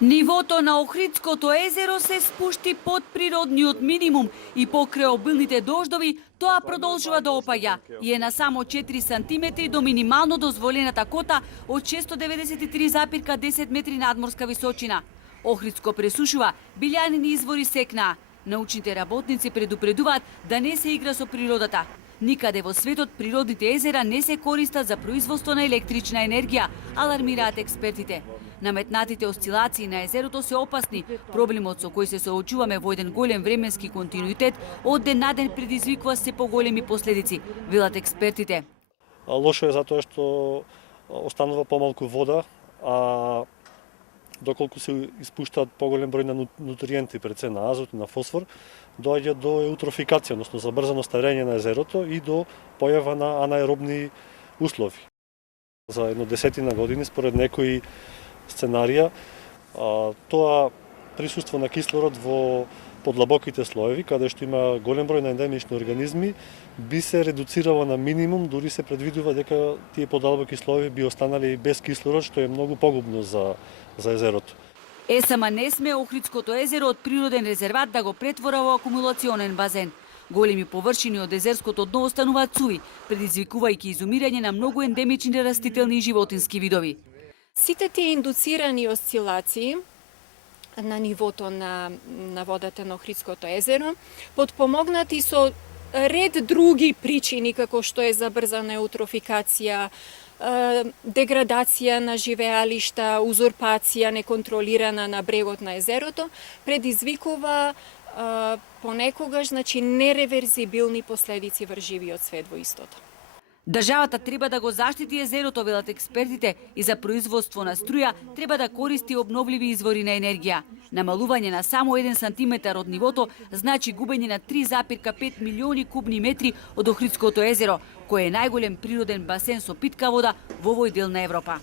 Нивото на Охридското езеро се спушти под природниот минимум и покрај обилните дождови тоа продолжува да опаѓа и е на само 4 сантиметри до минимално дозволената кота од 693,10 метри надморска височина. Охридско пресушува, билјанини извори секнаа. Научните работници предупредуваат да не се игра со природата. Никаде во светот природните езера не се користат за производство на електрична енергија, алармираат експертите. Наметнатите осцилации на езерото се опасни. Проблемот со кој се соочуваме во еден голем временски континуитет од ден на ден предизвикува се поголеми последици, велат експертите. Лошо е затоа што останува помалку вода, а доколку се испуштаат поголем број на нутриенти, пред се на азот и на фосфор, доаѓа до еутрофикација, односно забрзано старење на езерото и до појава на анаеробни услови. За едно десетина години, според некои сценарија, тоа присуство на кислород во подлабоките слоеви, каде што има голем број на ендемични организми, би се редуцирало на минимум, дури се предвидува дека тие подлабоки слоеви би останали без кислород, што е многу погубно за езерото. ЕСМ не сме Охридското езеро од природен резерват да го претвора во акумулационен базен. Големи површини од езерското дно остануваат суви, предизвикувајќи изумирање на многу ендемични растителни и животински видови. Сите тие индуцирани осцилации на нивото на водата на Охридското езеро, подпомогнати со ред други причини, како што е забрзана еутрофикација, деградација на живеалишта, узурпација неконтролирана на брегот на езерото, предизвикува понекогаш нереверзибилни последици врз живиот свет во истото. Државата треба да го заштити езерото, велат експертите, и за производство на струја треба да користи обновливи извори на енергија. Намалување на само 1 сантиметар од нивото значи губење на 3,5 милиони кубни метри од Охридското езеро, кој е најголем природен басен со питка вода во овој дел на Европа.